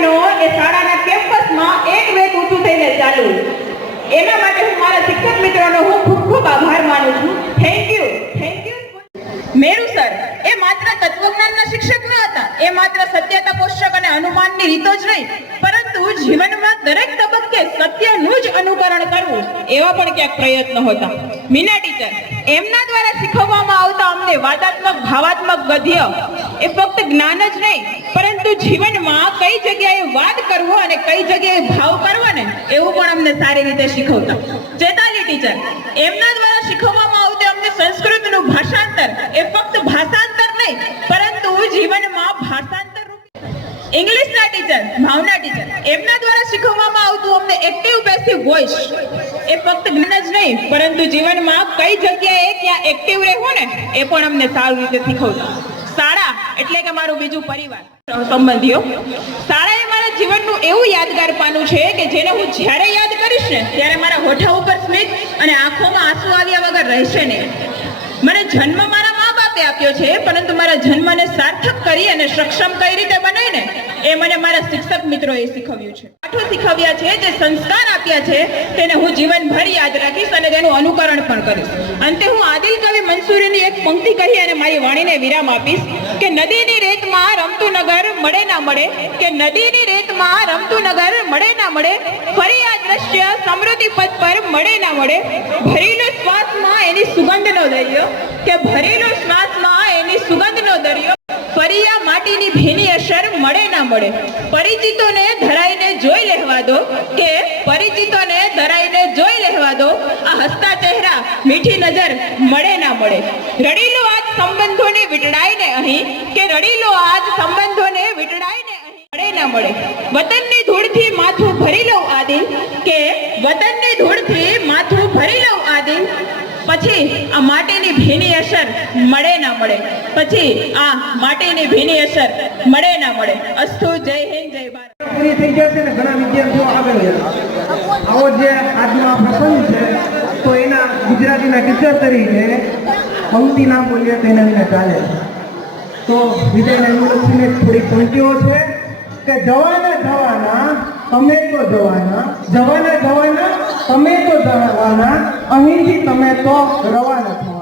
મહિનો એ શાળાના કેમ્પસમાં એક વેગ ઊંચું થઈને ચાલુ એના માટે હું મારા શિક્ષક મિત્રોનો હું ખૂબ ખૂબ આભાર માનું છું. Thank you thank you Meru sir, એ માત્ર તત્વજ્ઞાનના શિક્ષક ન હતા. એ માત્ર સત્યતા પોષક અને અનુમાનની રીતો જ નહીં, પરંતુ જીવનમાં દરેક તબક્કે સત્યનું જ અનુકરણ કરવું, એવા પણ ક્યાંક પ્રયત્નો હતા. મીના ટીચર, એમના દ્વારા શીખવવામાં આવતા અમને વાદાત્મક, ભાવાત્મક ગદ્ય એ ફક્ત જ્ઞાન જ નહીં પરંતુ જીવનમાં કઈ જગ્યાએ વાદ કરવો અને કઈ જગ્યાએ ભાવ કરવો ને, એવું પણ અમને સારી રીતે શીખવતા. ચેતાલી ટીચર એમના દ્વારા શીખવવામાં આવતું અમને સંસ્કૃતનું ભાષાંતર, એ ફક્ત ભાષાંતર નહીં, પરંતુ જીવનમાં ભાષાંતર ઇંગ્લિશના ટીચર ભાવના ટીચર એમના દ્વારા શીખવવામાં આવતું અમને એક્ટિવ પેસિવ વોઇસ એ ફક્ત જ્ઞાન જ નહીં, પરંતુ જીવનમાં કઈ જગ્યાએ ક્યાં એક્ટિવ રહેવું ને, એ પણ અમને સારી રીતે શીખવતા. શાળા એટલે કે મારું બીજું પરિવાર. સંબંધીઓ. શાળાએ મારા જીવનનું એવું યાદગાર પાનું છે કે જેને હું જ્યારે યાદ કરીશ ને ત્યારે મારા હોઠા ઉપર સ્મિત અને આંખોમાં આંસુ આવ્યા વગર રહેશે નહીં. મને જન્મ મારા મા બાપે આપ્યો છે, પરંતુ મારા જન્મને સાર્થક કરી અને સક્ષમ કઈ રીતે બનાવીને ને એ મને મારા શિક્ષક મિત્રોએ શીખવ્યું છે. પાઠો શીખવ્યા છે, જે સંસ્કાર આપ્યા છે, તેને હું જીવનભર યાદ રાખીશ અને તેનું અનુકરણ પણ કરીશ. અંતે હું આદિલ કવિ મંસૂરીની એક પંક્તિ કહી અને મારી વાણીને વિરામ આપીશ કે નદીની રેતમાં રમતું નગર મળે ના મળે, કે નદીની રેતમાં રમતું નગર મળે ના મળે ફરી આ દ્રશ્ય સમૃદ્ધિ પદ પર મળે ના મળે, ભરેલો શ્વાસમાં એની સુગંધનો દરિયો કે ભરેલો શ્વાસમાં એની સુગંધનો દરિયો ફરી આ માટીની ભીની અસર મળે. પરિચિતોને ધરાઈને જોઈ લેવા દો કે પરિચિતોને ધરાઈને જોઈ લેવા દો. આ હસતા ચહેરા, મીઠી નજર મળે ના મળે. રડીલો આજ સંબંધોને વીટડાઈને અહીં કે રડીલો આજ સંબંધોને વીટળાઈને અહીં મળે ના મળે. વતનની ધૂળથી માથું ભરી લઉં આદિ કે વતનની ધૂળથી માથું ભરી લઉં આદિલ પછી આ માટીની ભીની અસર મળે ના મળે. પછી આ માટીની ભીની અસર મળે ના મળે. અસ્તુ, જય હિન્દ, જય ભારત. પૂરી થઈ જશે ને ઘણા વિદ્યાર્થીઓ આગળ ગયા. આવો જે આજનો આ પ્રસંગ છે, તો એના ગુજરાતીના ટીચર તરીકે પંક્તિ ના બોલીએ તો એના વિના ચાલે તો વિજય અનુલક્ષીને થોડી પંક્તિઓ છે કે જવાના જવાના, તમે તો જવાના જવાના જવાના તમે તો જવાના અહીંથી તમે તો રવાના થવાના.